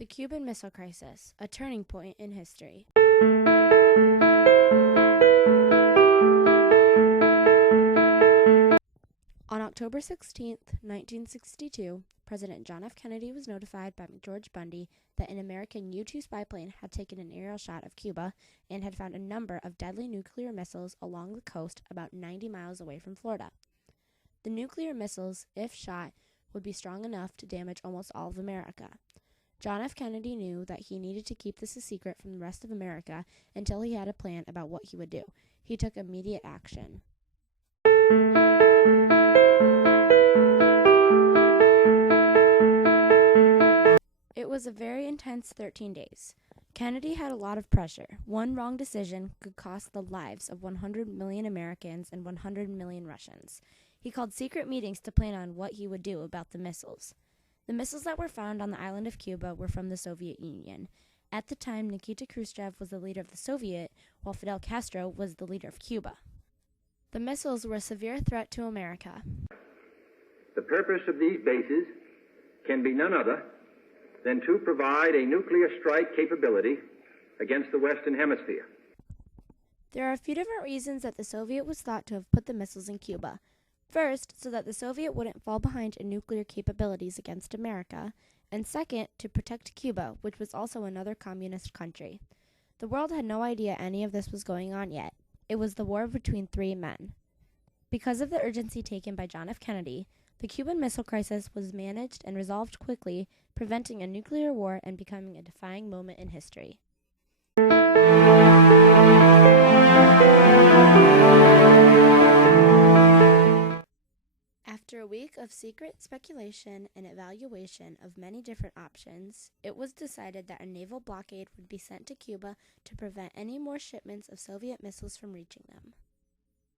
The Cuban Missile Crisis, a turning point in history. On October 16, 1962, President John F. Kennedy was notified by George Bundy that an American U-2 spy plane had taken an aerial shot of Cuba and had found a number of deadly nuclear missiles along the coast about 90 miles away from Florida. The nuclear missiles, if shot, would be strong enough to damage almost all of America. John F. Kennedy knew that he needed to keep this a secret from the rest of America until he had a plan about what he would do. He took immediate action. It was a very intense 13 days. Kennedy had a lot of pressure. One wrong decision could cost the lives of 100 million Americans and 100 million Russians. He called secret meetings to plan on what he would do about the missiles. The missiles that were found on the island of Cuba were from the Soviet Union. At the time, Nikita Khrushchev was the leader of the Soviet, while Fidel Castro was the leader of Cuba. The missiles were a severe threat to America. The purpose of these bases can be none other than to provide a nuclear strike capability against the Western Hemisphere. There are a few different reasons that the Soviet was thought to have put the missiles in Cuba. First, so that the Soviet wouldn't fall behind in nuclear capabilities against America, and second, to protect Cuba, which was also another communist country. The world had no idea any of this was going on yet. It was the war between three men. Because of the urgency taken by John F. Kennedy, the Cuban Missile Crisis was managed and resolved quickly, preventing a nuclear war and becoming a defining moment in history. After a week of secret speculation and evaluation of many different options, it was decided that a naval blockade would be sent to Cuba to prevent any more shipments of Soviet missiles from reaching them.